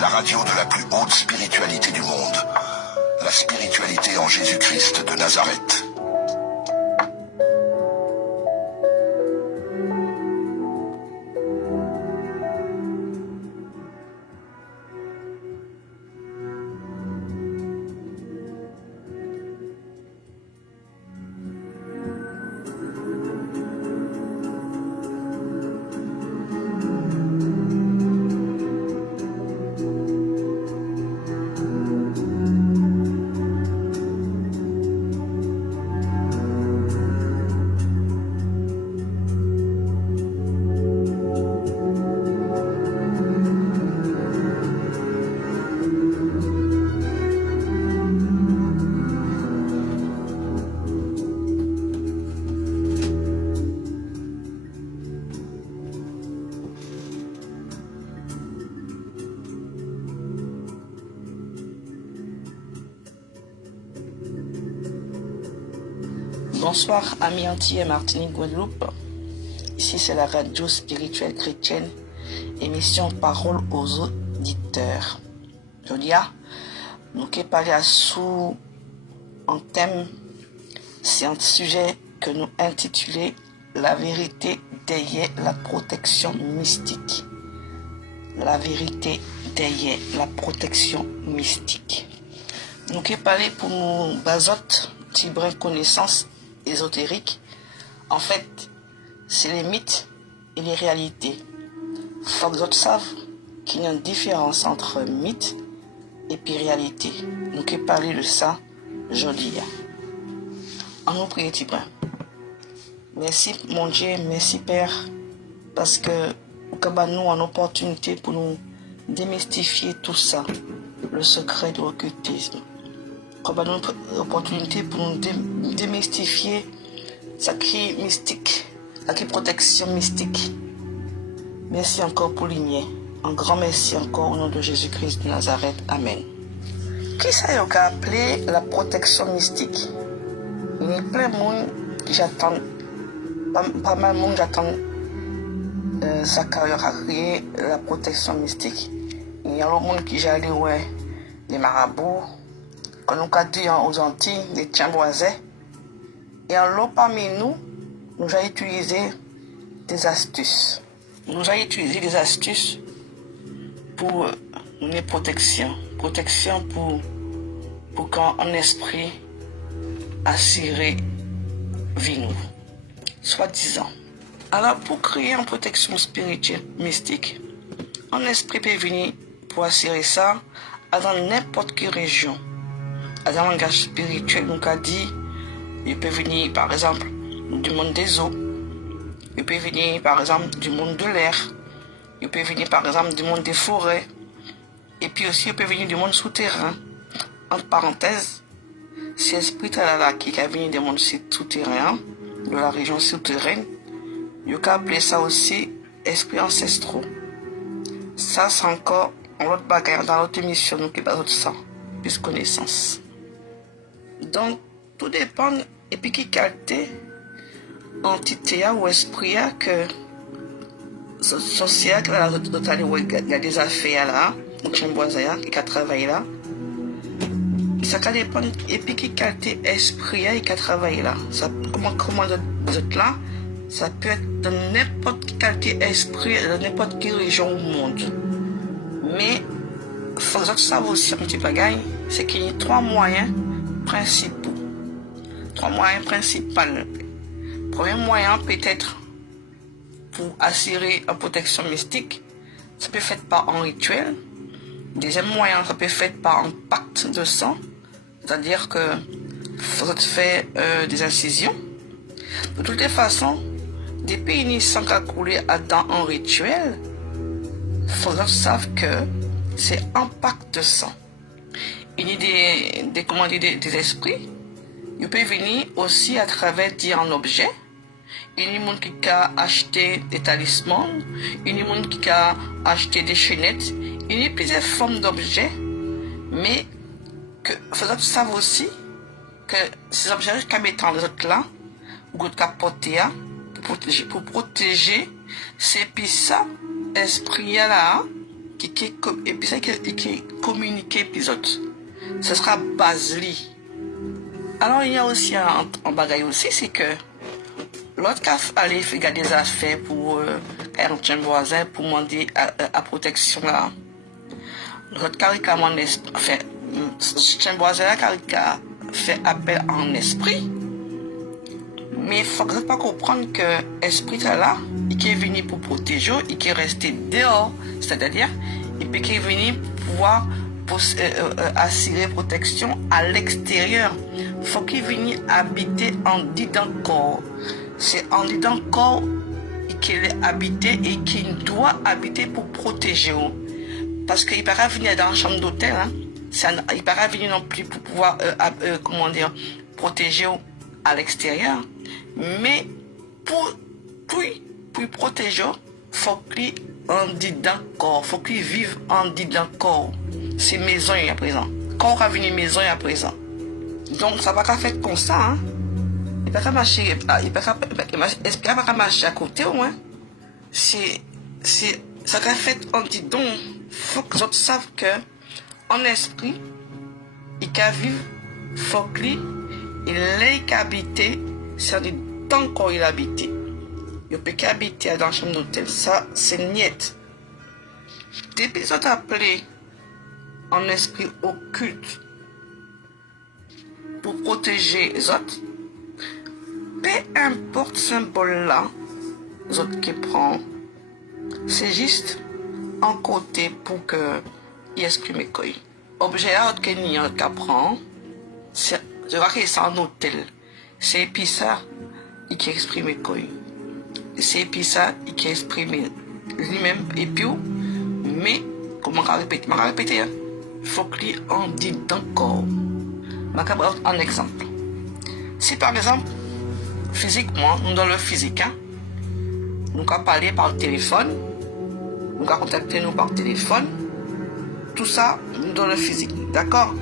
la radio de la plus haute spiritualité du monde, la spiritualité en Jésus-Christ de Nazareth. Bonsoir amis antillais, Martinique, Guadeloupe. Ici c'est la radio spirituelle chrétienne, émission Parole aux auditeurs. Aujourd'hui, nous allons parler sous un thème, c'est un sujet que nous intitulons La vérité derrière la protection mystique. La vérité derrière la protection mystique. Nous allons parler pour nous basoter, petit brin connaissance ésotérique. En fait, c'est les mythes et les réalités. Faut que les autres savent qu'il y a une différence entre mythe et puis réalité. Nous allons parler de ça aujourd'hui. En nous prier, petit brin. Merci mon Dieu, merci Père, parce que nous avons une opportunité pour nous démystifier tout ça, le secret de l'occultisme. Nous avons une opportunité pour nous démystifier ce qui est mystique, ce qui est protection mystique. Merci encore pour l'igné. Un grand merci encore au nom de Jésus-Christ de Nazareth. Amen. Qui ça y a appelé la protection mystique? Il y a plein de monde qui j'attend. Pas mal de monde j'attend sa carrière à créer la protection mystique. Il y a le monde qui j'allais ouais les marabouts, que nous avons dit aux Antilles, les tiens-boisés. Et en l'eau parmi nous, nous allons utiliser des astuces. Nous allons utiliser des astuces pour une protection. Protection pour quand un esprit assuré vit nous. Soi-disant. Alors, pour créer une protection spirituelle mystique, un esprit peut venir pour assurer ça dans n'importe quelle région. Dans un langage spirituel, nous avons dit, il peut venir par exemple du monde des eaux, il peut venir par exemple du monde de l'air, il peut venir par exemple du monde des forêts, et puis aussi il peut venir du monde souterrain. Entre parenthèses, cet esprit là qui a venu du monde souterrain, de la région souterraine, il peut appeler ça aussi esprit ancestraux. Ça c'est encore l'autre bagarre dans l'autre émission, nous qui parlons de ça, plus connaissance. Donc, tout dépend, et puis qui qualité, entité ou esprit que social, il y a des affaires là, ou chimboisaya, qui a travaillé là. Ça dépend, et puis qui qualité esprit qui a travaillé là. Ça, comment vous êtes là, ça peut être dans n'importe quelle qualité esprit, dans n'importe quelle région du monde. Mais, il faut que vous sachiez aussi un petit bagaille, c'est qu'il y a trois moyens principaux. Trois moyens principaux. Premier moyen, peut-être, pour assurer une protection mystique, ça peut être fait par un rituel. Deuxième moyen, ça peut être fait par un pacte de sang. C'est-à-dire que faut faire des incisions. De toutes les façons, des pays sans calculer dans un rituel, il faut que savent que c'est un pacte de sang. Il y a des esprits. Ils peuvent venir aussi à travers un objet. Il y a des gens qui ont acheté des talismans. Il y a des gens qui ont acheté des chaînettes. Il y a plusieurs formes d'objets. Mais il faut savoir aussi que ces objets qui mettent les autres là, ou qui porter pour protéger ces puissants esprits là, et puis ça qui communiquer épisode. Ce sera Basli. Alors il y a aussi un bagage aussi, c'est que l'autre qui allait faire des affaires pour un voisin pour demander à protection là. L'autre qui a fait un voisin qui a fait appel en esprit. Mais il faut pas comprendre que l'esprit là, il est venu pour protéger, il est resté dehors, c'est-à-dire il peut venir pour pouvoir assurer protection à l'extérieur. Il faut qu'il vienne habiter en dedans corps. C'est en dedans corps qu'il est habité et qu'il doit habiter pour protéger. Parce qu'il ne peut pas venir dans la chambre d'hôtel, hein. Il ne peut pas venir non plus pour pouvoir protéger à l'extérieur. Mais pour protéger, il faut qu'il en dedans corps, faut qu'il vive en dedans corps. C'est maison à présent. Corps a venu maison à présent. Donc ça va pas faire comme ça, hein. Il peut pas marcher, il peut pas marcher à côté, hein. C'est ça va fait en dit donc faut que les autres savent que en esprit il peut vivre, faut qu'il ait habité, c'est dans le corps il habite. Il peut qu'habiter dans la chambre d'hôtel. Ça, c'est niet. Depuis qu'ils ont appelé en esprit occulte pour protéger les autres, peu importe ce symbole-là, les autres qui prennent, c'est juste un côté pour que ils expriment quoi. Objet à autre que n'y a qu'à prendre, je crois que c'est un hôtel. C'est puis ça qui exprime quoi. C'est puis ça qui exprime lui-même et puis mais comment on répéter il faut qu'il en dit encore. Je vais un exemple. Si par exemple physiquement nous dans le physique nous avons parlé par téléphone, nous avons contacté nous par téléphone, tout ça dans le physique, d'accord.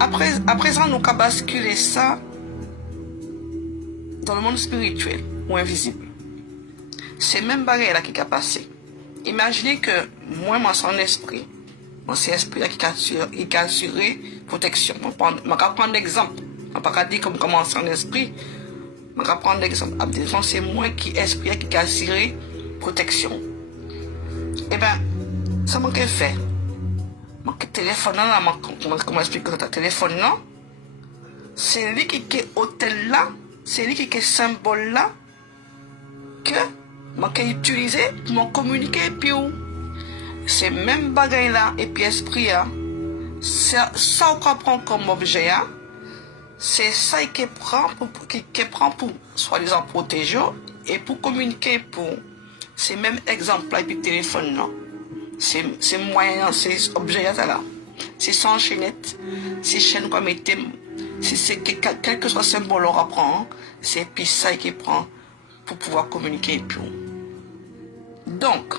À présent nous avons basculé ça dans le monde spirituel ou invisible. C'est même barrière là qui a passé. Imaginez que moi, mon esprit, mon esprit qui a assuré protection. Je vais prendre l'exemple. Je ne vais pas dire comment c'est un esprit. Je vais prendre l'exemple. C'est moi qui esprit qui a assuré protection. Eh bien, ça m'a fait. Mon téléphone là, comment expliquer ça? Téléphone là, c'est lui qui est hôtel là, c'est lui qui est symbole là, que je vais utiliser pour communiquer puis c'est même bagaille là et puis esprit là ça on prend comme objet c'est ça qui prend pour soi-disant protéger et pour communiquer pour c'est même exemple là et puis téléphone là c'est moyen c'est objet là c'est sans chaînette c'est chaîne comme était si c'est quel que soit symbole on apprend c'est puis ça qui prend pour pouvoir communiquer puis donc,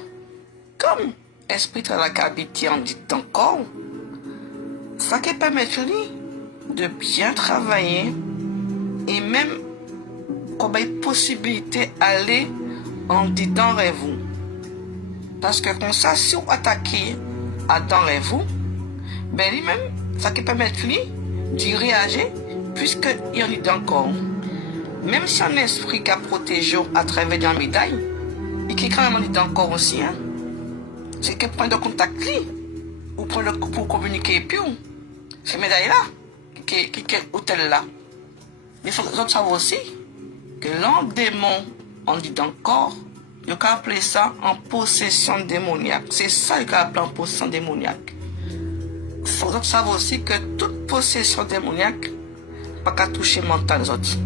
comme esprit de la habité en dit encore, ça qui permet de bien travailler et même comme une possibilité d'aller en dit dans rêve. Parce que comme ça, si on attaque à dans rêve, ben lui-même, ça qui permet de réagir puisqu'il y en a encore. Même si un esprit qui a protégé à travers la médaille, et qui est quand même dit encore aussi, hein, c'est qu'il prend de contact ou pour communiquer puis ces médailles là qui est hôtel là. Mais il faut que les autres savent aussi que l'un démon on dit encore, il faut appeler ça en possession démoniaque. C'est ça qu'il faut appeler en possession démoniaque. Il faut que les autres savent aussi que toute possession démoniaque pas qu'à toucher mental les autres.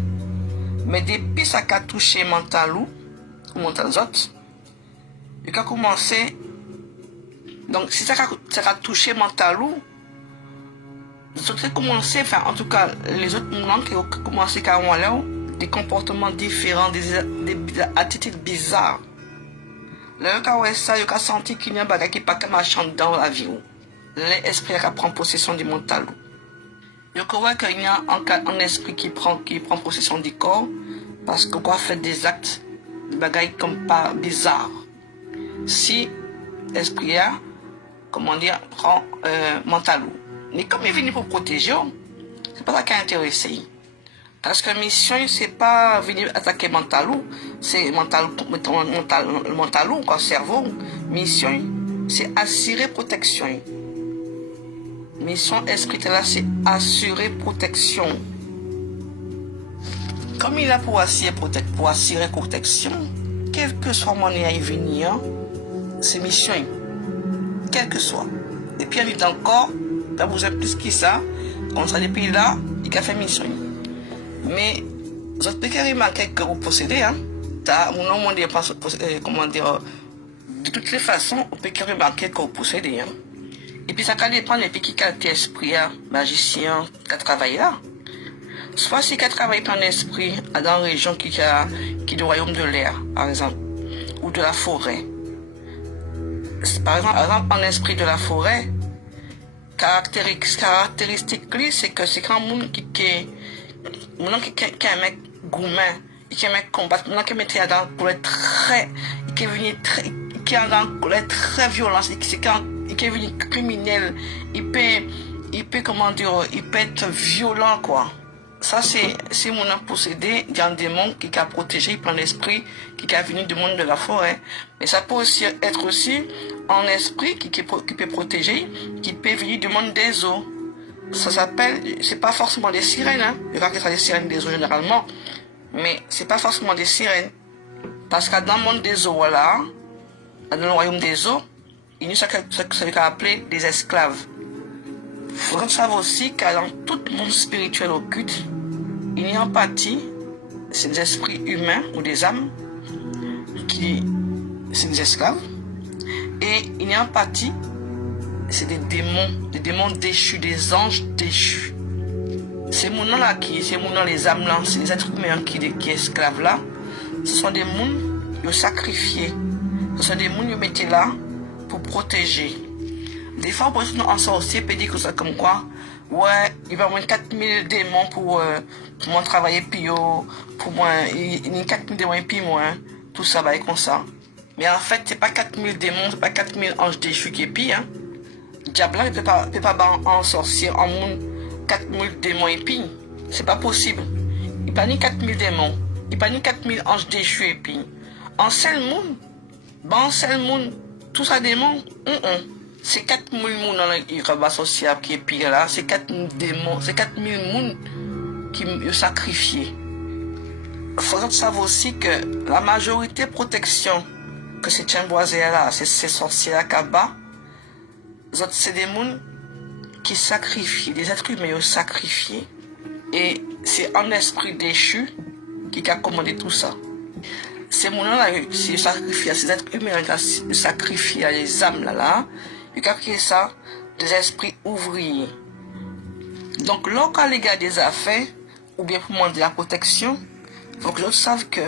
Mais depuis ça qu'a touché mental ou mental les autres, il a commencé. Donc, si ça a touché mental ou, les autres ont commencé, enfin, en tout cas, les autres gens qui ont commencé à avoir des comportements différents, des attitudes bizarres. Là, quand ça, il a senti qu'il y a un bagage qui n'est pas marchant dans la vie. L'esprit qui prend possession du mental. Il croit qu'il y a un esprit qui prend possession du corps parce qu'on a fait des actes, des bagages comme pas bizarres. Si l'esprit comment dire, prend mentalou. Mais comme il est venu pour protéger, c'est pas ça qui a intéressé. Parce que mission, c'est pas venir attaquer mentalou, c'est mentalou, quoi, cerveau. Mission, c'est assurer protection. Mission esprit là, c'est assurer protection. Comme il a pour assurer protection, quel que soit mon à y venir, c'est mission. Quel que soit. Et puis, il dit encore, pas besoin plus que ça, comme ça, depuis là, il a fait mission. Mais, vous avez remarqué que vous possédez, hein, comment dire, de toutes les façons, on peut remarquer que vous possédez, hein. Et puis, ça dépend des qui a esprit, magicien, qui a travaillé là. Soit si qui travaille par l'esprit dans une région qui est du royaume de l'air, par exemple, ou de la forêt. Par exemple, en esprit de la forêt, caractéristique, c'est que c'est quand monde qui est un mec gourmand, qui est un mec combattre, qui est dans pour être très, qui est venu pour être très violent, qui est venu criminel, il peut comment dire, il peut être violent quoi. Ça c'est mon possédé d'un démon qui a protégé par l'esprit qui a venu du monde de la forêt. Mais ça peut aussi être aussi un esprit qui peut protéger, qui peut venir du monde des eaux. Ça s'appelle, c'est pas forcément des sirènes, hein. Je crois que c'est des sirènes des eaux généralement, mais c'est pas forcément des sirènes. Parce que dans le monde des eaux, voilà, dans le royaume des eaux, il y a ce qu'on appelle des esclaves. Il faudrait savoir aussi que dans tout le monde spirituel occulte, il y a en partie, c'est des esprits humains ou des âmes, c'est des esclaves. Et il y a en partie, c'est des démons déchus, des anges déchus. Ces gens-là, ces gens-là, les âmes là, c'est des êtres humains qui esclaves là. Ce sont des gens qui sont sacrifiés. Ce sont des gens qui mettent là pour protéger. Des fois, pour en sorcier, peut dire que ça comme quoi, ouais, il va y avoir 4000 démons pour moi travailler, puis pour moi, il y a 4000 démons et puis moi, tout ça va être comme ça. Mais en fait, c'est pas 4000 démons, c'est pas 4000 anges déchus qui est pire, hein. Diable ne peut pas en sorcier en monde 4000 démons et puis, c'est pas possible. Il n'y a pas ni 4000 démons, il n'y a pas ni 4000 anges déchus et puis. En seul monde, tout ça démons, c'est 4000 personnes associables qui est pire là, c'est 4000 démons, c'est 4000 personnes qui sont sacrifiés. Il faudrait savoir aussi que la majorité protection que ces Tchemboisés là, ces sorciers là Kaba, c'est des gens qui sacrifient, des êtres humains sacrifiés. Et c'est un esprit déchu qui a commandé tout ça. Ces gens-là, qui sacrifient, ces êtres humains qui sacrifient les âmes là, il a créé ça, des esprits ouvriers. Donc, lorsqu'on les gars des affaires, ou bien pour demander la protection, il faut que les autres savent que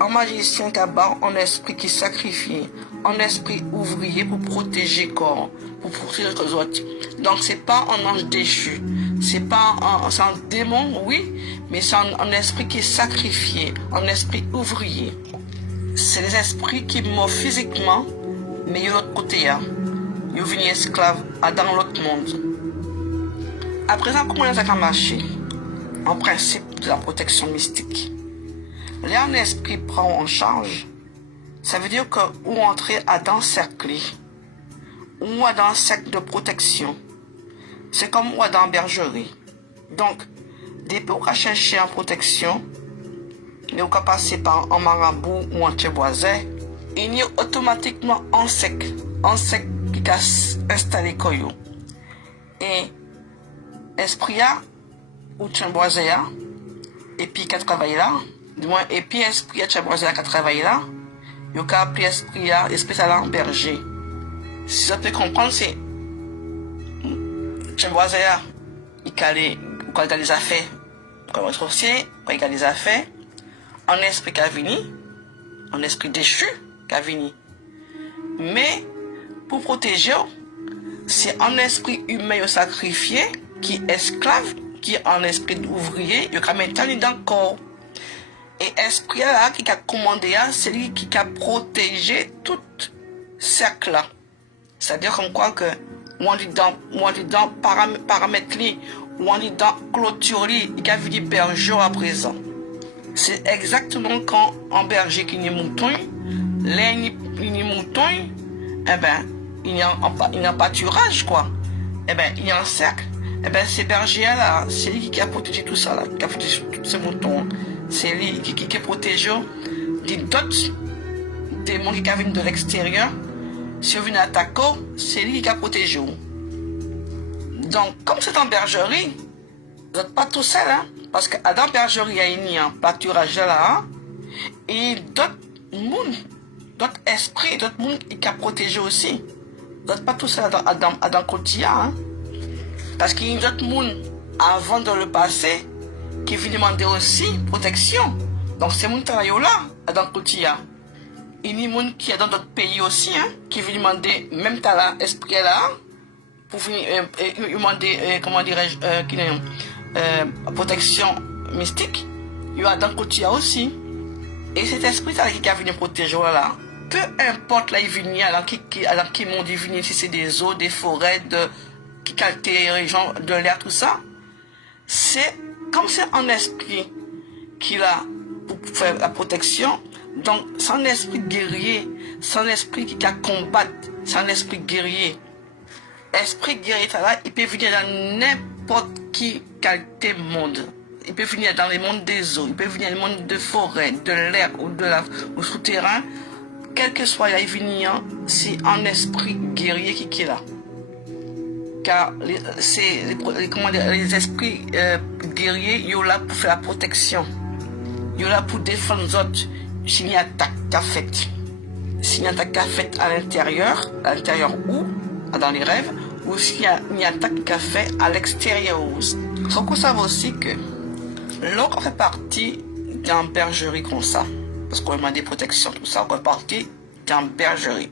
un magicien qui a un esprit qui sacrifie, un esprit ouvrier pour protéger le corps, pour protéger les autres. Donc, c'est pas un ange déchu, c'est un démon, oui, mais c'est un esprit qui est sacrifié, un esprit ouvrier. C'est des esprits qui meurent physiquement, mais de l'autre côté, ils sont venus esclaves dans l'autre monde. À présent, comment ça a marché? En principe de la protection mystique. Là, un esprit prend en charge, ça veut dire que ou entrer à dans cercle, ou à dans un cercle de protection. C'est comme ou à dans bergerie. Donc, depuis qu'on a cherché en protection, mais on a passé par un marabout ou un tcheboisé, il y a automatiquement un sec qui a installé koyo. Et esprit ou tcheboisé et puis qui a travaillé là, du moins, et puis esprit tcheboisé qui a travaillé là, il a appelé esprit ça là en berger. Si ça peut comprendre, c'est tcheboisé il a les affaires comme un sorcier, quand il a les affaires, un esprit qui a venu, un esprit déchu qui a venu. Mais pour protéger, c'est un esprit humain sacrifié qui est esclave, qui est un esprit ouvrier, il a maintenant dans le corps. Et esprit là qui a commandé, c'est lui qui a protégé tout cercle là. C'est-à-dire comme quoi que, ou on dit dans paramètres, ou on dit dans clôture, il y a vu des berger à présent. C'est exactement quand un berger qui est mouton, là il est mouton, eh ben, il y a un pâturage, quoi. Eh ben, il y a un cercle. Eh ben, ces bergers-là, c'est lui qui a protégé tout ça, là, qui a protégé tous ces moutons. C'est lui qui a protégé des dots, des gens qui viennent de l'extérieur. Si on vient attaquer, c'est lui qui a protégé. Donc, comme c'est en bergerie, vous n'êtes pas tout seul, hein, parce que dans la bergerie, il y a un pâturage là, hein, et d'autres mondes, d'autres esprits, d'autres mondes qui a protégé aussi. Vous n'êtes pas tout seul dans le quotidien, hein, parce qu'il y a d'autres mondes avant dans le passé qui viennent demander aussi protection. Donc, ces mondes-là, dans le quotidien. Il y a des gens qui sont dans d'autres pays aussi, hein, qui viennent demander, même talent, esprit là, pour venir demander, comment dirais-je, protection mystique. Il y a dans le quotidien aussi. Et cet esprit-là qui a venu protéger là, peu importe là, il vient, alors qui monde il vient, si c'est des eaux, des forêts, qui qualité région de l'air, tout ça, c'est comme c'est un esprit qui a pour faire la protection. Donc, c'est un esprit guerrier, c'est un esprit qui a combattre, c'est un esprit guerrier. Esprit guerrier, là, il peut venir dans n'importe qui qualité monde. Il peut venir dans les mondes des eaux, il peut venir dans le monde de forêt, de l'air ou au souterrain. Quel que soit là, il vient, c'est un esprit guerrier qui est là. Car les esprits guerriers, ils sont là pour faire la protection. Ils sont là pour défendre les autres. S'il y a une attaque qu'a faite, s'il y a une attaque qu'a faite à l'intérieur où, dans les rêves, ou s'il y a une attaque qu'a faite à l'extérieur. Il faut qu'on sache aussi que l'on fait partie d'une bergerie comme ça, parce qu'on a des protections, tout ça, on fait partie d'une bergerie.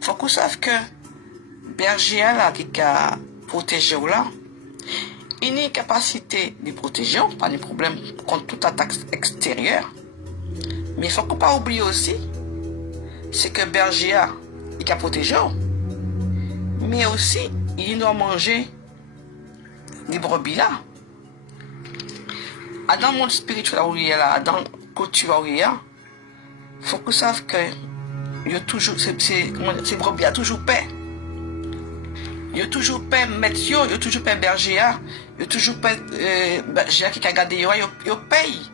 Il faut qu'on sache que berger là qui a protégé là, il a une capacité de protéger, pas de problème contre toute attaque extérieure. Mais il ne faut pas oublier aussi, c'est que berger il a protégé, mais aussi il doit manger des brebis là. Dans le monde spirituel où il est là, dans la culture où il est, il faut que sache que ces brebis a toujours paix. Il y a toujours paix météo, il y a toujours paix berger, il y a toujours paix berger qui a gardé, il paye.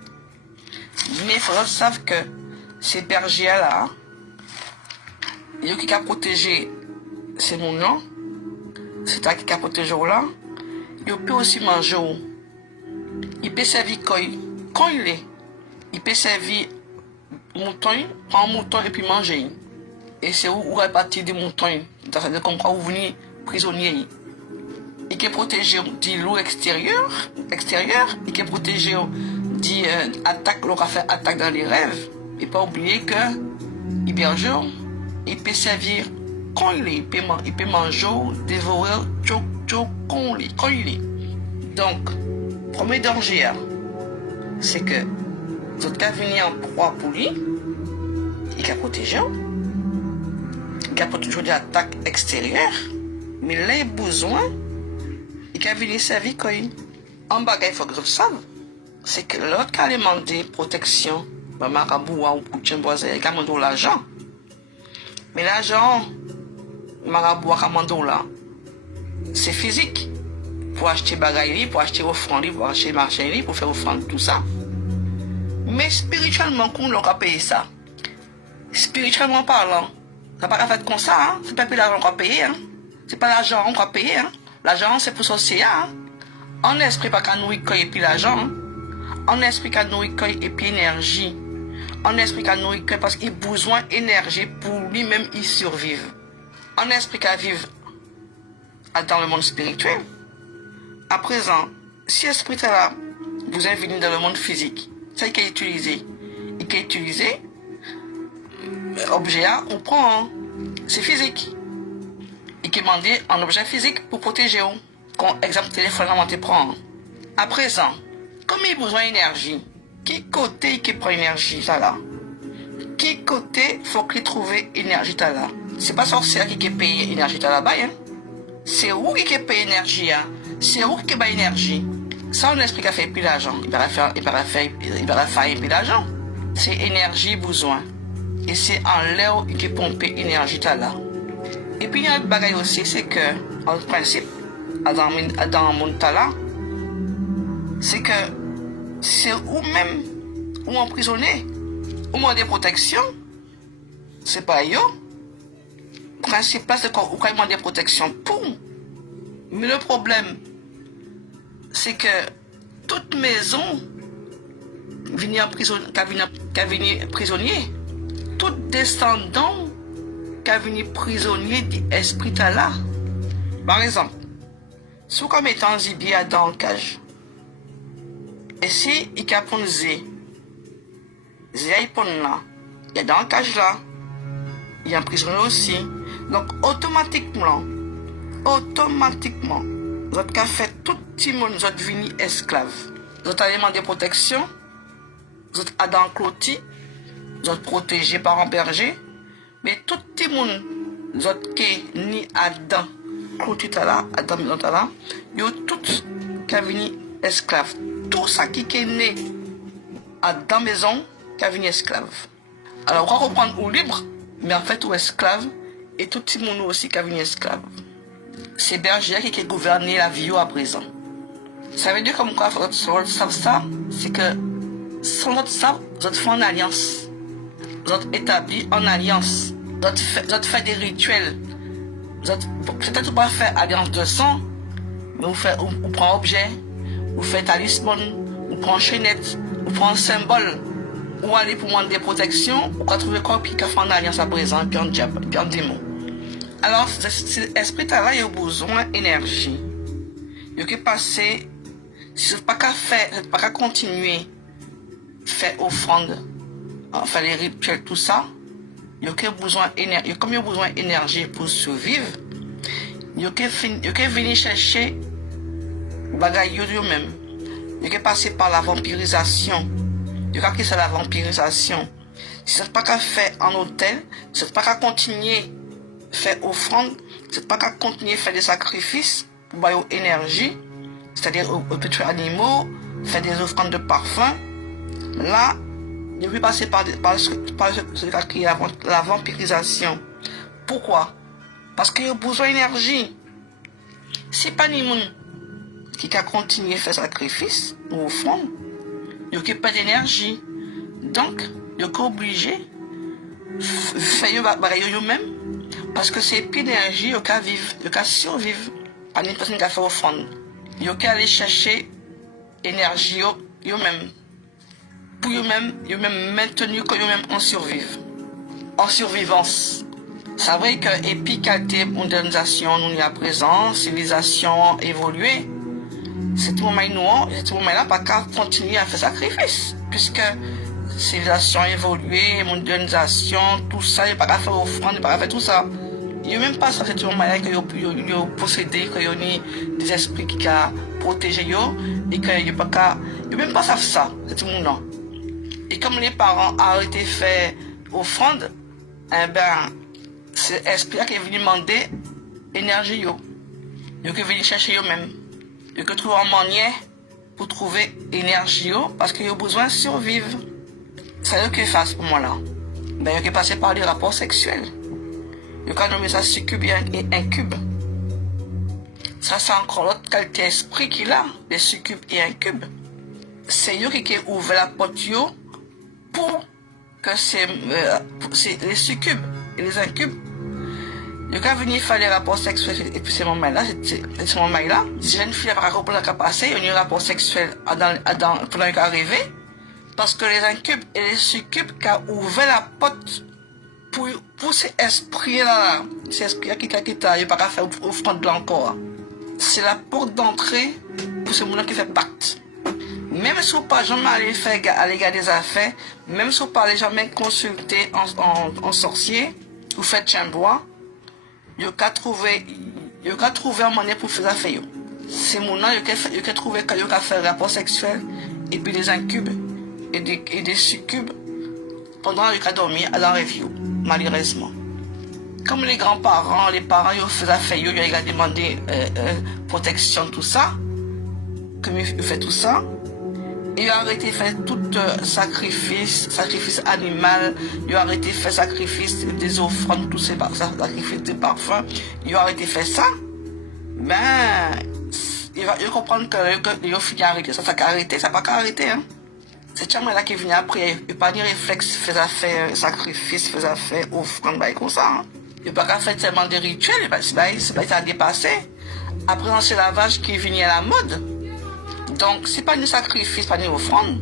Mais il faut savoir que ces bergers-là, il y a qui a protégé ces gens-là, c'est à qui a protégé là, il peut aussi manger. Il peut servir quand il est. Il peut servir mouton, prendre un mouton et puis manger. Et c'est où répartir des moutons. C'est comme quand vous venez prisonnier. Il peut protéger du loup extérieur, il peut protéger dit attaque, l'aura fait attaque dans les rêves. Et pas oublier que l'hébergeur, il peut servir quand il est, il peut manger, dévorer, quand il est. Donc, premier danger, c'est que vous avez venir en proie pour lui, il peut protéger, il peut toujours des attaques extérieures, mais là, il a besoin, il peut venir servir quand il. En bagage, il faut que vous sachiez. C'est que l'autre qui a demandé protection, marabout ou pour voisin, il a demandé l'argent. Mais l'argent, marabout a demandé là, c'est physique. Pour acheter bagaille, pour acheter offrande, pour acheter marché, pour faire offrande, tout ça. Mais spirituellement, qu'on leur payé ça. Spirituellement parlant, ça n'a pas fait comme ça, hein? C'est pas plus l'argent qu'on a payé, hein? C'est pas l'argent qu'on a payé, hein? L'argent, c'est pour sorcier, hein? En esprit, pas qu'à nourrir et puis l'argent, hein? En esprit qu'à nourrir et puis énergie. En esprit qu'à nourrir parce qu'il a besoin d'énergie pour lui-même y survivre. En esprit qu'à vivre dans le monde spirituel. À présent, si l'esprit là vous est venu dans le monde physique, c'est qu'il a utilisé. Il a utilisé objet, on prend, c'est physique. Il a demandé un objet physique pour protéger. Comme exemple téléphone, on te prend. À présent, comme il a besoin d'énergie, qui côté qui prend énergie ça là? Qui côté faut qu'il trouve énergie ça là? c'est pas sorcière qui paye énergie là-bas, hein. C'est où qui paye énergie, hein. C'est où qui paye énergie. Ça, on explique à faire plus d'argent. Il va faire plus d'argent. C'est énergie besoin. Et c'est en l'air qui pompe énergie là. Et puis, il y a un bagage aussi, c'est que, en principe, dans le monde là, c'est que c'est ou-même, ou emprisonné, ou moins des protections, c'est pas yo. Le principe là, c'est qu'on demande des protections pour. Mais le problème, c'est que toute maison vient prisonnier, tout descendant qui vient prisonnier d'esprit là. Par exemple, si vous comme étant zibia dans le cage, et si il y a un zé, il y a dans le cage là, il y a un prisonnier aussi. Donc automatiquement, vous avez fait tout le monde, vous êtes venu esclave. Vous avez demandé protection, vous êtes Adam Cloti, vous êtes protégé par un berger, mais tout le monde, vous êtes ni Adam Cloti là, Adam là, vous êtes tous qui venu esclave. Tout ça qui est né à dans la maison, qui a venu esclave. Alors, on va reprendre au libre, mais en fait, au esclave, et tout le monde aussi qui a venu esclave. C'est berger qui a gouverné la vie à présent. Ça veut dire comme quoi, vous savez ça, c'est que sans votre ça, vous êtes fait en alliance. Vous êtes établi en alliance. Vous êtes fait des rituels. Peut-être pas faire alliance de sang, mais vous prenez objet, vous faites talisman, vous prenez chaînette, vous prenez symbole, ou aller pour demander des protections, ou quand trouver quoi, puis qu'à faire en alliance à présent, puis en diable, puis en démon. Alors, cet esprit-là, il a besoin d'énergie. Il a passer, si vous n'êtes pas qu'à faire, vous n'êtes pas qu'à continuer, faire offrande, faire les rituels, tout ça, il a besoin d'énergie. Comme il a besoin d'énergie pour survivre, il a venir chercher bagaille eux-mêmes. Il a passer par la vampirisation. Il a c'est la vampirisation. Si vous n'êtes pas qu'à faire en hôtel, si vous n'êtes pas qu'à continuer faire offrande, vous n'êtes pas qu'à continuer faire des sacrifices pour avoir énergie, c'est-à-dire aux petits animaux, faire des offrandes de parfum. Là, il faut passer par ce qui est la vampirisation. Pourquoi? Parce qu'il y a besoin d'énergie. Si pas ni monde qui a continué à faire sacrifice ou offrande, il n'y a pas d'énergie. Donc, il est obligé de faire eux-mêmes. Parce que c'est plus d'énergie, il y a vivre, il y a survivre. Pas une personne qui a fait offrande. Il y a aller chercher l'énergie eux-mêmes. Pour eux-mêmes maintenir que eux-mêmes en survivre. En survivance. C'est vrai que épicalité, modernisation, nous y a présent, civilisation évoluée. C'est tout moment-là, pas qu'à continuer à faire sacrifice. Puisque civilisation évoluée, modernisation, tout ça, il n'y a pas qu'à faire offrande, il n'y a pas qu'à faire tout ça. Il n'y a même pas ça, c'est tout moment-là que vous possédez, que vous avez des esprits qui ont protégé, et que il n'y a pas qu'à. Il n'y a même pas ça, c'est tout le monde. Et comme les parents arrêté de faire offrande, eh ben, c'est l'esprit qui est venu demander énergie. Il est venu chercher eux-mêmes. Il est trouver un moyen pour trouver énergie parce qu'il a besoin de survivre. C'est eux qui font à ce moment-là. Ben, il est passé par les rapports sexuels. Il a nommé ça succube et incube. Ça, c'est encore l'autre qualité d'esprit qu'il a, les succubes et incubes. C'est eux qui ont ouvert la porte pour que c'est les succubes et les incubes. Il a venu faire les rapports sexuels et puis ces moments-là, si jeune fille n'a pas compris la capacité, il y a eu un rapport sexuel pendant qu'il est arrivé, parce que les incubes et les succubes qui ont ouvert la porte pour ces esprits-là, ces esprits-là qui n'ont pas faire offrande encore. C'est la porte d'entrée pour ce monde qui fait pacte. Même si vous ne pouvez jamais aller faire à l'égard des affaires, même si vous ne pouvez jamais consulter en sorcier, vous faites chambois, il y a trouvé un moyen pour faire affaire. C'est mon nom, il y a trouvé qu'il y a fait rapport sexuel, et puis des incubes et des succubes pendant qu'il a dormi à la review, malheureusement. comme les grands-parents, les parents, ils faisaient faire, ils ont demandé protection, tout ça, comme ils font tout ça, ils ont arrêté de faire tout sacrifice animal, ils ont arrêté de faire sacrifice des offrandes, tous ces sacrifices de parfums, ils ont arrêté de faire ça, ben, ils vont comprendre que ils ont fini d'arrêter, ça n'a pas arrêté, hein. C'est Tchama là qui est venu après, il n'a pas de réflexe, faisait faire sacrifice, faisait faire offrande, comme ça, hein. Il n'a pas fait tellement de rituels, ça a dépassé. Après, c'est lavage qui est venu à la mode. Donc, c'est pas du sacrifice, pas d'une offrande.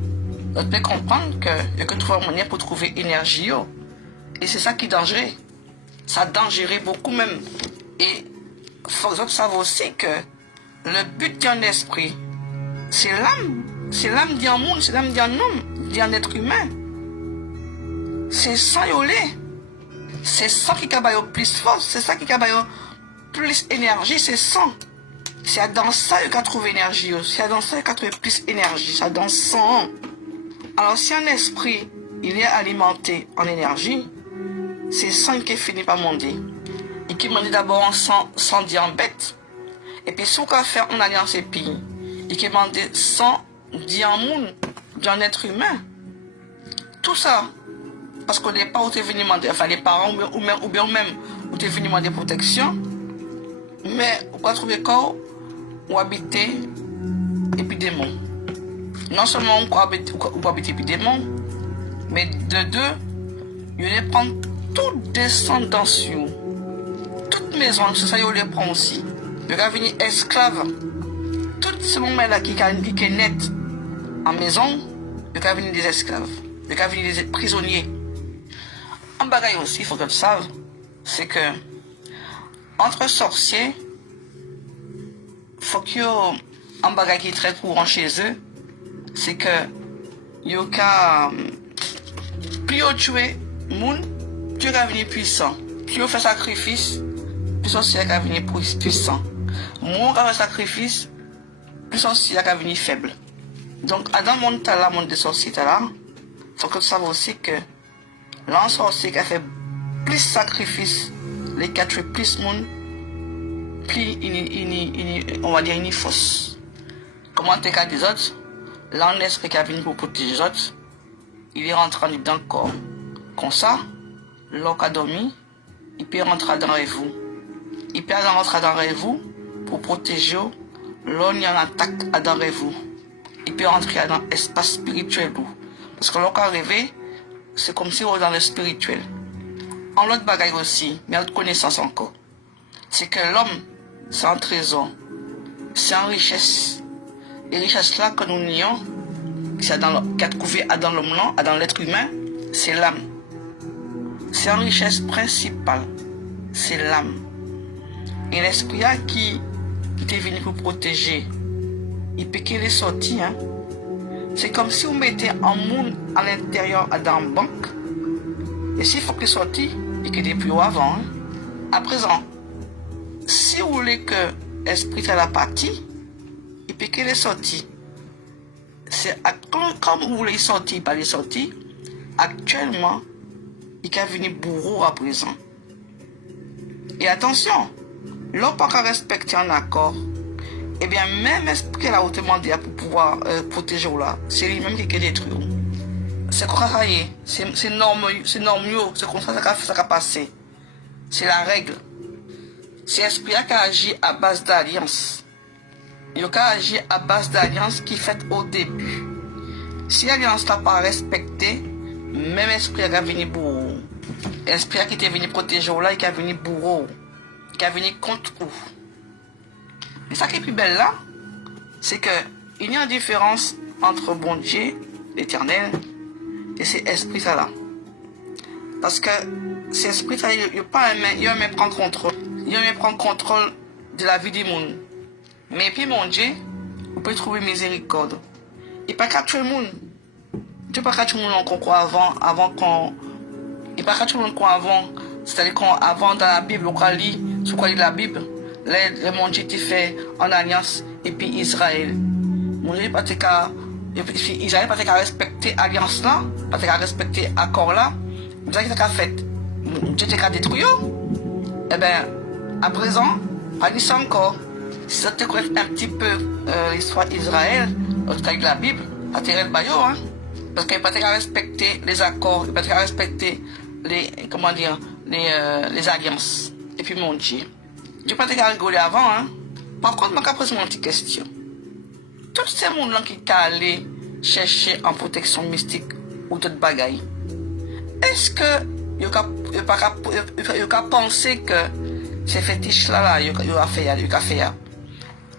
On peut comprendre qu'il y a que trouver un moyen pour trouver énergie. Et c'est ça qui est dangereux. Ça dangerait beaucoup même. Et il faut que vous sachiez aussi que le but d'un esprit, c'est l'âme. C'est l'âme d'un monde, c'est l'âme d'un homme, d'un être humain. C'est ça yolé. C'est ça qui a plus force, c'est ça qui a plus énergie, c'est ça. C'est dans ça qu'il a trouvé énergie, c'est dans ça qu'il a trouvé plus énergie, c'est dans ça. Alors si un esprit, il est alimenté en énergie, c'est ça qui finit par monter. Et qui monte d'abord en sans diabète. Et puis si on va faire une alliance et puis, et qui monte sans diamond d'un être humain. Tout ça. Parce qu'au départ, on est venu demander, enfin les parents ou bien même, on est venu demander protection, mais on va trouver corps ou habiter épidémie. Non seulement on va habiter épidémie, mais de deux, il va prendre toute descendance, toute maison, c'est ça, il va prendre aussi. Il va venir esclave. Tout ce moment-là qui est net en maison, il va venir des esclaves, il va venir des prisonniers. Un bagage aussi, il faut que tu saches, c'est que entre sorciers, il faut qu'il y ait un bagage qui est très courant chez eux, c'est que il y a plus on tue monde, plus il va venir puissant. Plus on fait sacrifice, plus sorcier va venir puissant. Moins on fait sacrifice, plus sorcier va venir faible. Donc, dans le monde là, le monde des sorciers là, il faut que tu saches aussi que l'un sorcier qui a fait plus sacrifice, les quatre fait plus monde, plus on va dire une fausse. Comment t'es cas des autres, l'un esprit qui a venu pour protéger les autres, il est rentré dans le corps. Comme ça, l'autre a dormi, il peut rentrer dans vous. Il peut rentrer dans vous pour protéger l'on y en attaque dans vous. Il peut rentrer dans l'espace spirituel. Parce que l'autre arrivé, c'est comme si on est dans le spirituel. En l'autre bagaille aussi, mais autre connaissance encore, c'est que l'homme, c'est un trésor, c'est une richesse. Et richesse là que nous nions, qui a trouvé dans l'homme là, dans l'être humain, c'est l'âme. C'est une richesse principale, c'est l'âme. Et l'esprit qui est venu pour protéger, il peut qu'il est sorti, hein. C'est comme si on mettait un monde à l'intérieur dans une banque. Et s'il faut qu'il sorte, il qu'il est plus haut avant. Hein. À présent, si vous voulez que l'esprit soit la partie, il peut qu'il est sorti. C'est comme vous voulez sortir, pas les sortir. Actuellement, il peut venir bourreau à présent. Et attention, l'homme pas respecter un accord. Eh bien, même esprit là, où demandé pour pouvoir protéger là, c'est lui-même qui est détruit. C'est comme ça, c'est normal, c'est comme ça que ça va passer. C'est la règle. C'est l'esprit qui agit à base d'alliance. Il a agi à base d'alliance qui fait au début. Si l'alliance n'est pas respectée, même esprit va venir bourreau. L'esprit qui est venu protéger là, il va venir bourreau. Il va venir contre vous. Mais ça qui est plus belle là, c'est qu'il y a une différence entre bon Dieu, l'éternel, et cet esprit là. Parce que cet esprit là, il ne même prendre contrôle. Il ne prendre contrôle de la vie du monde. Mais puis mon Dieu, vous pouvez trouver miséricorde. Il n'y a pas qu'à tout le monde. Dieu n'a pas qu'à tout le monde qu'on croit avant qu'on. Il n'y a pas qu'à tout le monde qu'on avant. C'est-à-dire qu'avant dans la Bible, on croit lire, sur quoi lire la Bible. Le monde Dieu fait en alliance et puis Israël. Mon Dieu pas Israël pas qu'à respecter alliance là, pas qu'à respecter accord là. Vous avez qu'à fait. Dieu t'a détruit. Eh bien, à présent, pas dit ça encore. Si ça te connaît un petit peu l'histoire d'Israël, avec la Bible, à tirer le baillot, hein. Parce qu'il n'y a pas qu'à respecter les accords, il n'y a pas qu'à respecter les alliances. Et puis mon Dieu. Je n'ai pas qu'à rigoler avant, hein. Par contre, je vais poser une petite question. Tous ces gens qui sont allés chercher en protection mystique ou d'autres bagailles, est-ce que ils ont pensé que ces fétiches-là, ils ont fait,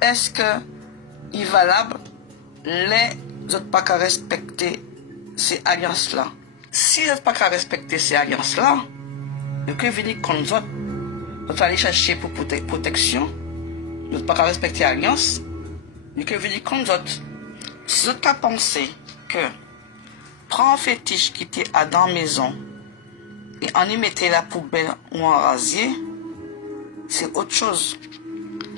est-ce que il est valable les autres pas qu'à respecter ces alliances-là? Si ils n'ont pas qu'à respecter ces alliances-là, ils peuvent venir contre nous autres. Ils aller chercher pour protection. Ils n'ont pas qu'à respecter l'alliance. Ils peuvent venir contre nous autres. Si vous avez pensé que prends un fétiche qui était à dans la maison et en y mettait la poubelle ou en rasier, c'est autre chose.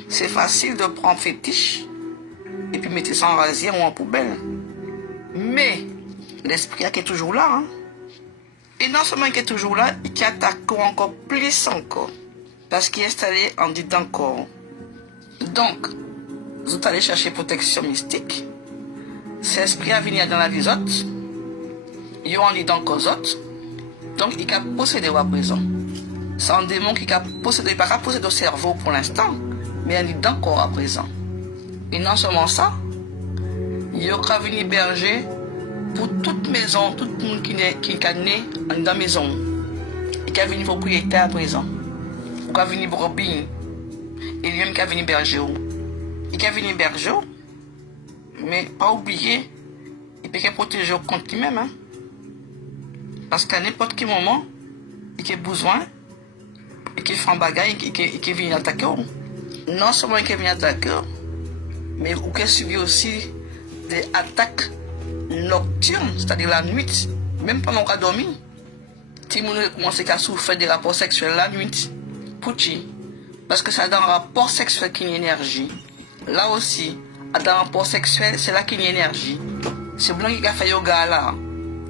C'est facile de prendre un fétiche et puis mettre ça en rasier ou en poubelle. Mais l'esprit qui est toujours là, hein? Et non seulement qui est toujours là, il attaque encore plus encore. Parce qu'il est installé en dedans corps. Donc, vous allez chercher protection mystique. Cet esprit a venu dans la vie autres. Il en dedans corps autres. Donc, il a possédé à présent. C'est un démon qui a possédé, il n'a pas possédé au cerveau pour l'instant, mais il est dedans corps à présent. Et non seulement ça, il a venu berger pour toute maison, tout le monde qui est né dans la maison. Il a venu propriétaire à présent. Il a venu brebis. Et lui-même qui a venu berger. Il a venu berger, mais pas oublier, il peut protéger contre lui-même. Hein? Parce qu'à n'importe quel moment, il a besoin, il fait un bagage, il vient attaquer. Non seulement il vient attaquer, mais il a subi aussi des attaques nocturnes, c'est-à-dire la nuit, même pendant qu'on a dormi. Si on commence à souffrir des rapports sexuels la nuit, parce que c'est dans un rapport sexuel qu'il y a énergie. Là aussi, dans un rapport sexuel, c'est là qu'il y a énergie. C'est blanc qui a fait yoga là.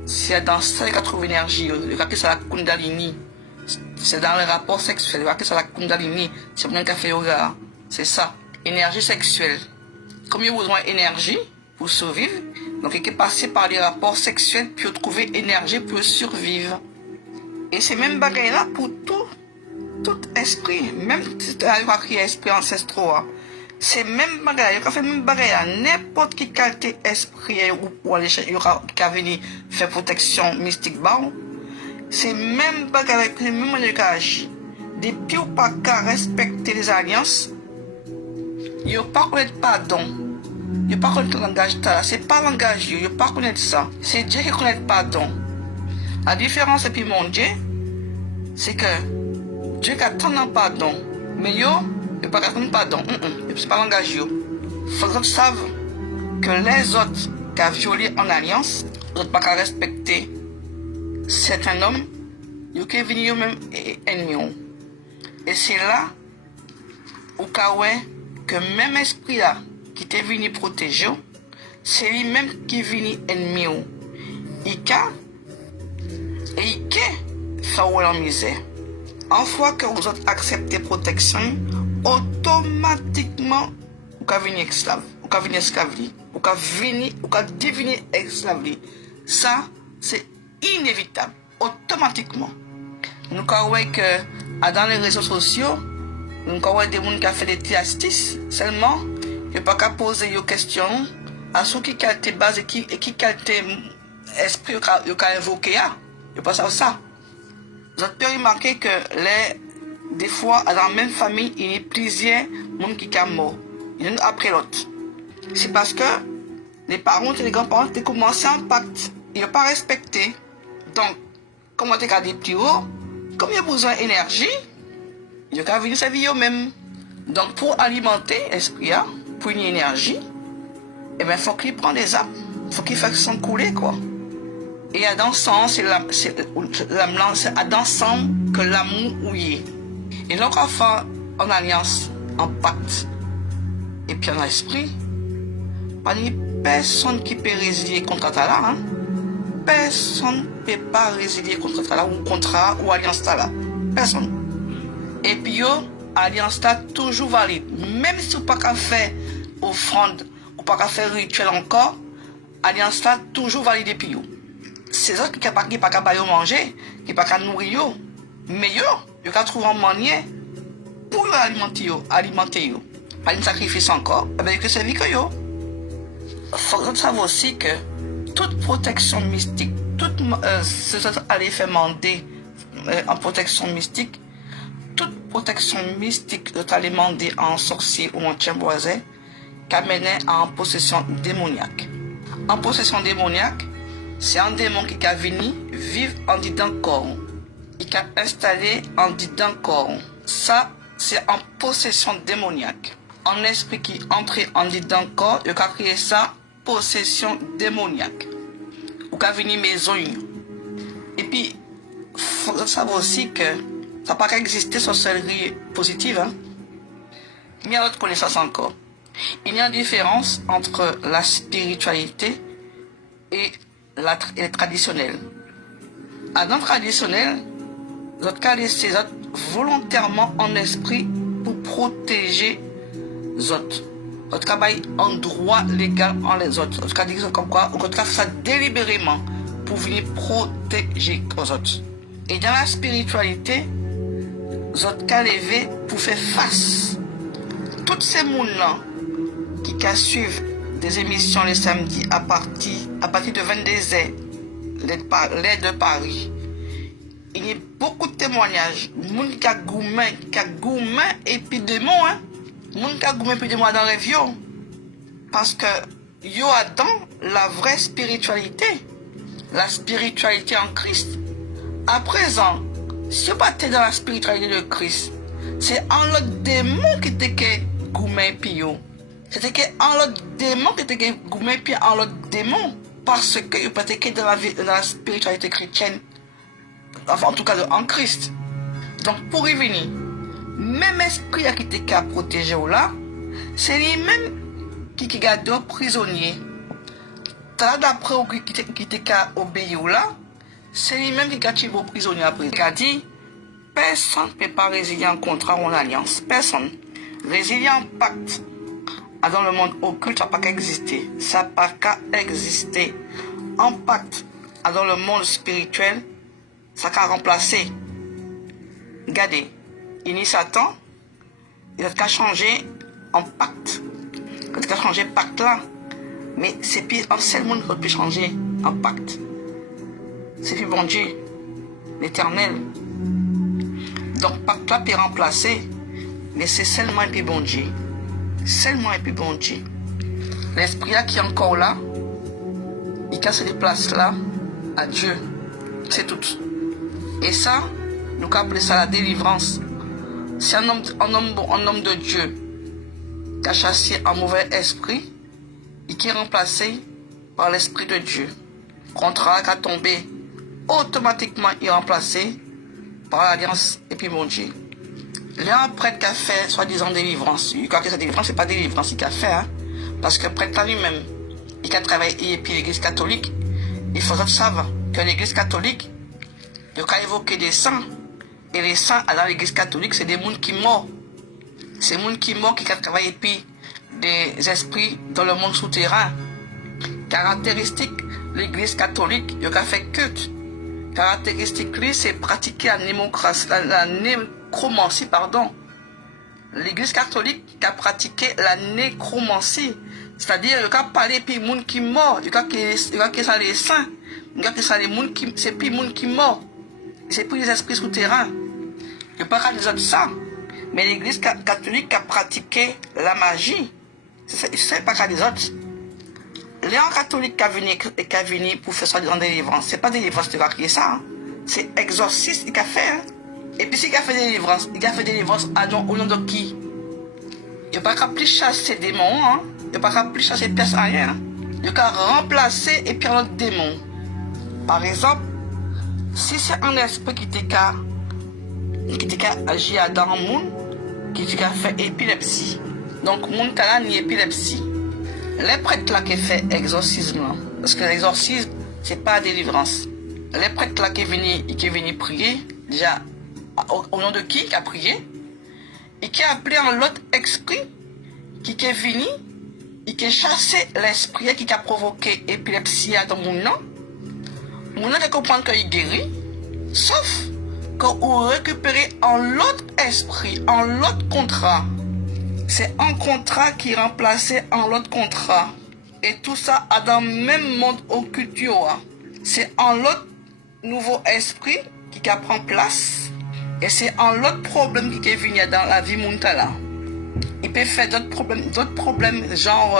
C'est dans ça qu'il a trouvé énergie. Il a c'est la Kundalini. C'est dans le rapport sexuel. Il a c'est la Kundalini. C'est blanc qui a fait yoga. C'est ça. Énergie sexuelle. Comme il a besoin d'énergie pour survivre, donc il est passé par les rapports sexuels pour trouver énergie pour survivre. Et c'est même bagaille là pour tout esprit, même si tu as écrit esprit ancestral, c'est même bagaille, il a fait même bagaille à n'importe qui qualité esprit ou pour aller chercher, il a venu faire protection mystique, c'est même bagaille avec le même manière qu'il agit. Depuis ou pas qu'à respecter les alliances, il n'y a pas connaître pardon, il n'y a pas connaître le langage, c'est pas le langage, il n'y a pas connaître ça, c'est Dieu qui connaît le pardon. La différence et puis mon Dieu, c'est que Dieu qui attend un pardon, mais yo, il n'y a pas attendre pardon, c'est pas le langage yo. Il faut que vous savent que les autres qui ont violé en alliance, ils n'ont pas qu'à respecter certains hommes, ils ont venus eux-mêmes ennemis. Et c'est là où que même esprit là, qui était venu protéger, c'est lui-même qui est venu ennemi. Il a et il fait en misère. En fois que vous acceptez protection, automatiquement, vous pouvez venir esclave, vous pouvez venir esclave, vous pouvez devenir esclave. Ça, c'est inévitable, automatiquement. Nous voyons que dans les réseaux sociaux, nous voyons des gens qui ont fait des astuces, seulement, il n'y a pas qu'à poser des questions à ceux qui ont base et qui ont esprit qui ont invoqué. Il n'y a pas ça. Vous avez remarqué que des fois, dans la même famille, il y a plusieurs gens qui sont morts, l'un après l'autre. C'est parce que les parents et les grands-parents ont commencé un pacte. Ils n'ont pas respecté. Donc, comme on a dit plus haut, comme il y a besoin d'énergie, il y a venir sa vie eux-mêmes. Donc, pour alimenter l'esprit, pour une énergie, eh bien, il faut qu'il prenne des arbres. Il faut qu'il fasse son couler, quoi. Et à dans le sang, c'est dans le sang que l'amour y est. Et donc, on fait en alliance, en pacte, et puis en esprit, pas ni personne qui peut résilier contre ça là. Personne ne peut pas résilier contre ça là, ou contrat, ou alliance ça là. Personne. Et puis, alliance là toujours valide. Même si vous n'avez pas fait offrande, ou pas faire rituel encore, alliance là toujours valide. Et puis, c'est ça qui n'ont pas manger, qui n'ont pas nourrir, mais ils ont trouvé un moyen pour alimenter. Pas de sacrifice encore, avec le service que yo. Il faut savoir aussi que toute protection mystique, c'est ça aller faire demander en protection mystique, toute protection mystique de aller demander à un sorcier ou un chimboisé qui amène à une possession démoniaque. En possession démoniaque, c'est un démon qui a venu vivre en dedans corps. Il a installé en dedans corps. Ça, c'est en possession démoniaque. Un esprit qui entre en dedans corps, il a créé ça, possession démoniaque. Ou qui a venu maison. Et puis, il faut savoir aussi que ça n'a pas existé sorcellerie positive. Hein? Il y a d'autres connaissances encore. Il y a une différence entre la spiritualité et le traditionnel. Dans le traditionnel, notre cas laissé volontairement en esprit pour protéger les autres. Notre cas en droit légal en les autres. Notre cas dit comme quoi, notre cas fait ça délibérément pour venir protéger les autres. Et dans la spiritualité, notre cas levé pour faire face. Toutes ces mondes-là qui suivent des émissions les samedis à partir de 22h, l'aide de Paris. Il y a beaucoup de témoignages. Moun qui a gourmand et puis démon, hein. Moun qui a gourmand et puis démon dans les vieux. Parce que yo a dans la vraie spiritualité. La spiritualité en Christ. À présent, si vous partez dans la spiritualité de Christ, c'est un autre démon qui était gourmand et puis yo. C'était un autre démon qui était gourmand et puis un autre démon. Parce que vous partez dans la spiritualité chrétienne. Enfin, en tout cas, en Christ. Donc, pour y venir, même esprit qui était protégé là, c'est lui-même qui garde prisonnier. D'après qui était obéi là, c'est lui-même qui garde prisonnier après. Il a dit, personne ne peut pas résilier un contrat ou une alliance. Personne. Résilier un pacte dans le monde occulte, ça n'a pas qu'à exister. Ça n'a pas qu'à exister. Un pacte dans le monde spirituel, ça a remplacé. Regardez, il y a Satan, il a changé en pacte. Il a changé pacte là. Mais c'est plus un seul monde qui peut changer en pacte. C'est plus bon Dieu, l'éternel. Donc pacte là peut remplacer, mais c'est seulement un plus bon Dieu. Seulement un plus bon Dieu. L'esprit là qui est encore là, il casse les places là à Dieu. C'est tout. Et ça, nous appelons ça la délivrance. C'est un homme de Dieu qui a chassé un mauvais esprit et qui est remplacé par l'esprit de Dieu. Contrat qui a tombé, automatiquement il est remplacé par l'alliance et puis mon Dieu. Il y a un prêtre qui a fait soi-disant délivrance. Il croit que cette délivrance, ce n'est pas délivrance qu'il a fait. Hein? Parce que le prêtre lui-même, il a travaillé et puis l'église catholique, il faut savoir que l'église catholique, il a évoqué des saints. Et les saints dans l'église catholique, c'est des gens qui morts. C'est des gens qui morts qui ont travaillé puis des esprits dans le monde souterrain. Caractéristique, l'église catholique, il a fait culte. Caractéristique, c'est pratiquer la nécromancie, pardon. L'église catholique a pratiqué la nécromancie. C'est-à-dire, il a parlé puis les gens qui morts. Il a que ça les saints. Il a que ça les gens qui, c'est puis les gens qui morts. C'est plus les esprits souterrains. Je ne parle pas des autres ça. Mais l'église catholique a pratiqué la magie. C'est pas qu'à des autres. Les catholiques qui a venu pour faire ça en délivrance. C'est pas délivrance qui a créé ça. Hein. C'est exorciste qui a fait. Hein. Et puis s'il a fait délivrance, il a fait délivrance au nom de qui? Il n'a pas plus chasser ces démons. Hein. Il n'a pas plus chasser personne rien. Hein. Il a remplacer et puis un autre démon. Par exemple, si c'est un esprit qui t'a agi dans un monde, qui t'a fait épilepsie, donc le monde qui a une épilepsie, les prêtres là qui fait exorcisme, là, parce que l'exorcisme, c'est pas la délivrance. Les prêtres là qui est venu prier, déjà, au nom de qui a prié? et qui a appelé en l'autre esprit qui est venu et qui a chassé l'esprit qui a provoqué l'épilepsie dans mon nom. Mon nom, comprendre qu'il guérit, sauf quand vous récupérez en l'autre esprit, en l'autre contrat. C'est un contrat qui est remplacé en l'autre contrat. Et tout ça a dans le même monde occulte. C'est en l'autre nouveau esprit qui prend place. Et c'est en l'autre problème qui est venu dans la vie montala. Il peut faire d'autres problèmes genre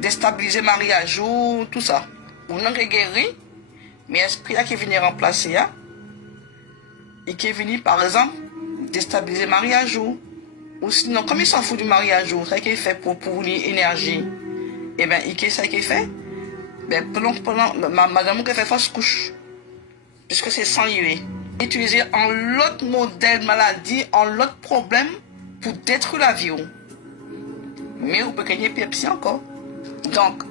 déstabiliser mariage ou tout ça. Ou non guéri, mais l'esprit là qui est venu remplacer là, et qui est venu par exemple déstabiliser mariage ou sinon comme il s'en fout du mariage ou ça qu'il fait pour l'énergie, et bien il qu'est-ce qu'il fait, ben pendant madame qui fait fausse couche puisque c'est sans lieu utiliser en l'autre modèle maladie en l'autre problème pour détruire la vie mais on peut gagner épilepsie encore. Donc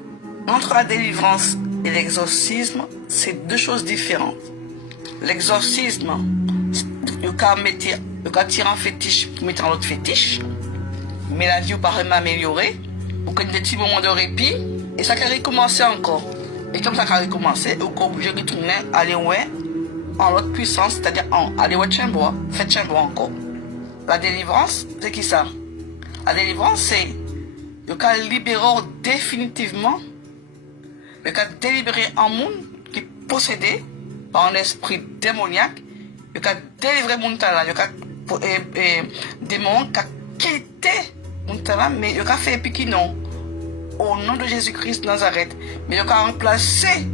entre la délivrance et l'exorcisme, c'est deux choses différentes. L'exorcisme, le cas tirer un fétiche pour mettre un autre fétiche, mais la vie paraît m'améliorer, pour qu'il y ait des petits moments de répit, et ça va recommencer encore. Et comme ça va recommencer, on est obligé de retourner, aller ouais, en l'autre puissance, c'est-à-dire aller ouais chambois, faites chambois encore. La délivrance, c'est qui ça? La délivrance, c'est le cas libérer définitivement, le cas délibérer un monde qui est possédé par un esprit démoniaque, le cas délivrer mon talent, le cas démon qui a quitté mon talent, mais le cas fait piquer non, au nom de Jésus-Christ de Nazareth, mais le cas remplacé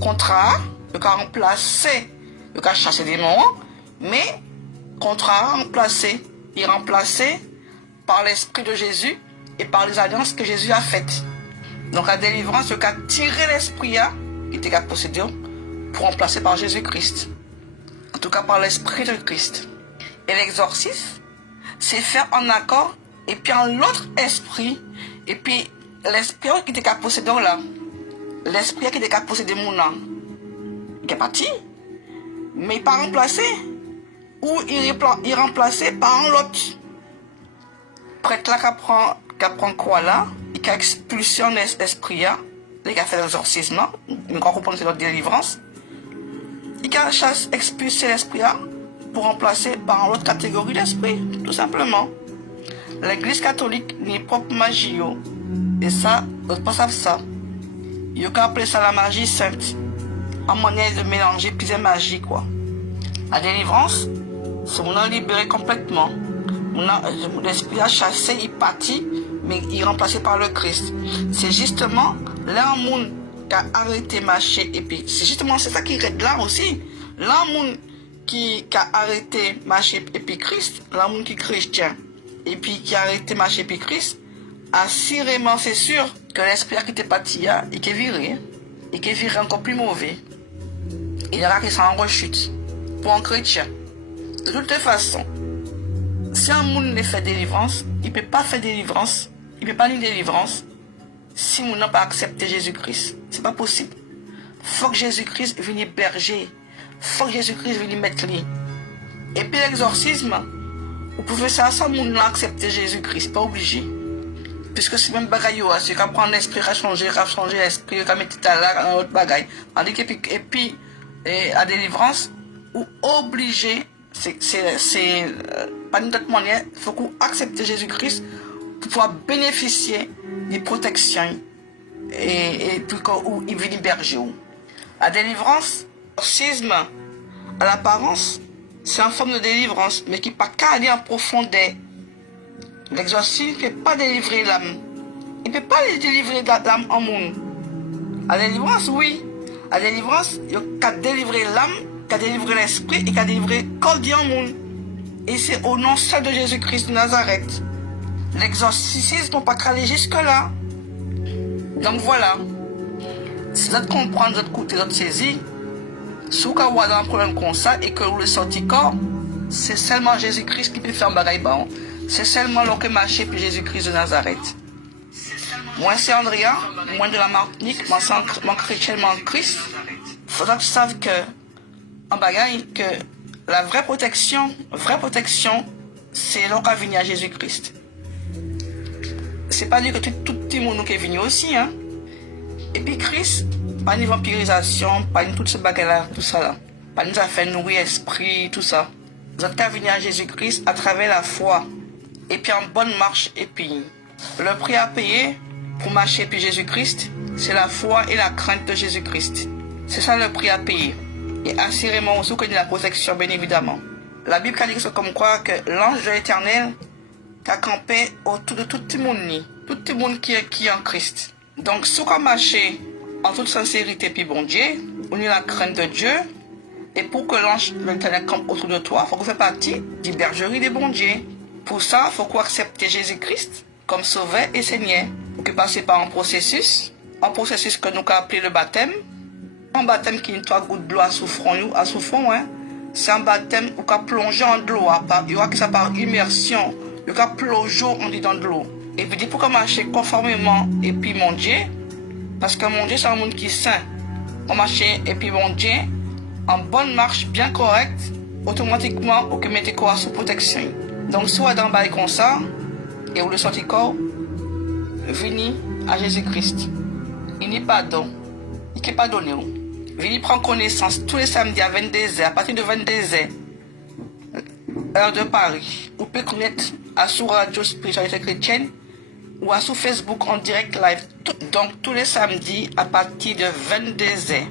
contrat, le cas remplacé, le cas chasser démon, mais contrat remplacé, il est remplacé par l'esprit de Jésus et par les alliances que Jésus a faites. Donc la délivrance, le cas tirer l'esprit qui était possédé pour remplacer par Jésus-Christ. En tout cas par l'esprit de Christ. Et l'exorcisme, c'est faire en accord et puis en l'autre esprit et puis l'esprit qui était possédé là. L'esprit qui était possédé mon âme. Il est parti. Mais il n'est pas remplacé. Ou il est remplacé par un autre. Prêtre là qui prend quoi là, et qui a expulsé l'esprit là, qui a fait l'exorcisme là, il croit comprendre c'est notre délivrance, et qui a expulsé l'esprit là pour remplacer par une autre catégorie d'esprit, tout simplement. L'église catholique n'est propre magie, et ça, on ne pas savent ça. Il a appelé ça la magie sainte, en manière de mélanger plusieurs magies quoi. La délivrance, c'est mon a libéré complètement. L'esprit a chassé, il partit, mais il est remplacé par le Christ. C'est justement là monde qui a arrêté de marcher et puis c'est justement c'est ça qui est là aussi. Là monde qui a arrêté de marcher et puis Christ, là monde qui est chrétien et puis qui a arrêté de marcher et puis Christ, assurément c'est sûr que l'esprit qui était parti et qui est viré et qui est viré encore plus mauvais. Il y aura qui sont en rechute pour un chrétien. De toute façon. Si un monde ne fait délivrance, il ne peut pas faire délivrance, il ne peut pas ni délivrance si on n'a pas accepté Jésus-Christ. C'est pas possible. Faut que Jésus-Christ vienne berger. Faut que Jésus-Christ vienne mettre lui. Et puis l'exorcisme, vous pouvez faire ça, on n'a accepté Jésus-Christ, pas obligé. Puisque c'est même bagaille, c'est qu'à prendre l'esprit, à changer l'esprit, à mettre là dans autre bagaille. Et puis, à délivrance, ou obligé, c'est pas d'une autre manière, il faut qu'on accepte Jésus-Christ pour pouvoir bénéficier des protections et puis où il vient berger. La délivrance, l'exorcisme, à l'apparence, c'est une forme de délivrance, mais qui n'est pas qu'à aller en profondeur. L'exorcisme ne peut pas délivrer l'âme. Il ne peut pas délivrer l'âme en monde. La délivrance, oui. La délivrance, il y a délivrer l'âme, qui a délivré l'esprit et qui a délivré le corps en monde. Et c'est au nom seul de Jésus-Christ de Nazareth. L'exorcisme n'est pas aller jusque-là. Donc voilà. Si vous comprenez, vous écoutez, vous saisissez, si vous avez un problème comme ça et que vous le sortez corps, c'est seulement Jésus-Christ qui peut faire un bagaille bon. C'est seulement l'homme qui marche puis Jésus-Christ de Nazareth. Moi c'est Andrea, moi de la Martinique, moi c'est chrétien, moi Christ. Il faudra que vous sachiez que, en bagaille, que la vraie protection, c'est l'on qui venu à Jésus-Christ. C'est pas dire que tout le monde qui est venu aussi, hein. Et puis Christ, pas une vampirisation, pas une toute ce bagage-là, tout ça là. Pas nous a fait nourrir esprit, tout ça. Vous êtes qu'à venir à Jésus-Christ à travers la foi. Et puis en bonne marche, et puis le prix à payer pour marcher puis Jésus-Christ, c'est la foi et la crainte de Jésus-Christ. C'est ça le prix à payer. Et assurément aussi que de la protection, bien évidemment. La Bible dit que c'est comme quoi que l'ange de l'Éternel a campé autour de tout le monde qui est en Christ. Donc, si on marche en toute sincérité puis bon Dieu, on a la crainte de Dieu, et pour que l'ange de l'Éternel campe autour de toi, il faut qu'on fasse partie de la bergerie des bons dieux. Pour ça, il faut qu'on accepte Jésus-Christ comme sauveur et Seigneur. Il faut que passer par un processus que nous avons appelé le baptême. Un baptême qui nettoie goutte de l'eau à souffrant, hein. C'est un baptême où on plonge en de l'eau, il y aura que ça par immersion, il y aura plongeon en dedans de l'eau. Et puis, pour qu'on marche conformément, et puis mon Dieu, parce que mon Dieu, c'est un monde qui est saint. On marche, et puis mon Dieu, en bonne marche, bien correcte, automatiquement, on peut mettre quoi sous protection. Donc, soit dans le bail comme ça, et où le sorti corps, venez à Jésus-Christ. Il n'est pas don, il n'est pas donné. Venez prendre connaissance tous les samedis à 22h, à partir de 22h, heure de Paris. Vous pouvez connaître à sous Radio Spiritualité Chrétienne ou à sous Facebook en direct live. Donc, tous les samedis à partir de 22h.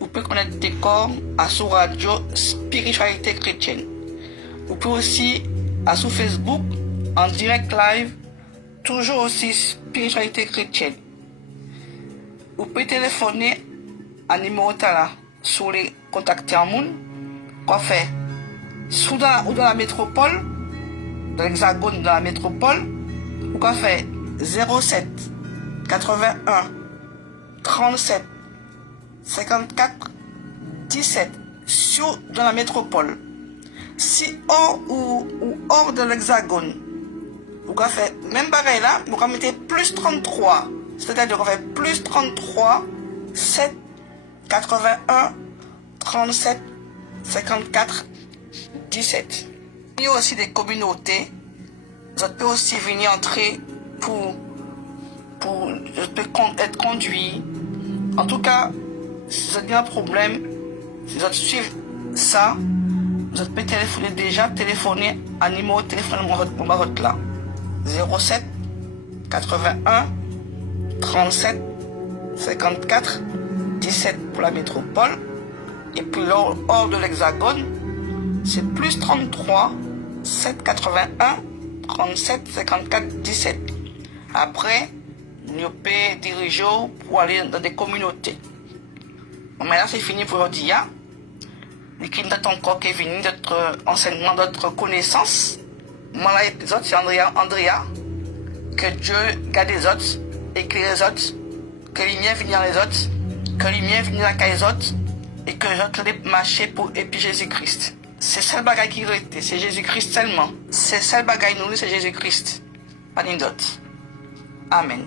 Vous pouvez connaître des corps à sous Radio Spiritualité Chrétienne. Vous pouvez aussi à sous Facebook en direct live, toujours aussi Spiritualité Chrétienne. Vous pouvez téléphoner à numéro là sur les contacter en monde. Quoi faire? Ou dans la métropole, dans l'hexagone de la métropole, vous quoi faire 07 81 37 54 17 dans la métropole. Si hors ou hors de l'hexagone, vous pouvez faire même pareil là, vous pouvez mettre plus 33, c'est-à-dire vous faire plus 33 7 81 37 54 17. Il y a aussi des communautés. Vous pouvez aussi venir entrer pour être conduit. En tout cas, si vous avez un problème, si vous suivez ça, vous pouvez téléphoner à numéro de téléphone là. 07 81 37 54 17 pour la métropole. Et puis hors de l'hexagone, c'est plus 33 781 37 54 17. Après, nous pouvons diriger pour aller dans des communautés. Bon, maintenant, c'est fini pour aujourd'hui. Les qui d'autres encore qui est venu, d'autres enseignements, d'autres connaissances. Moi, l'épisode, c'est Andrea. Que Dieu garde les autres, éclaire les autres, que les lumière viennent dans les autres, que les lumière viennent dans les autres, et que les autres les marcher pour épier Jésus-Christ. C'est ça le bagage qui reste, c'est Jésus-Christ seulement. C'est ça le bagage nous, c'est Jésus-Christ. Pas d'autre. Amen.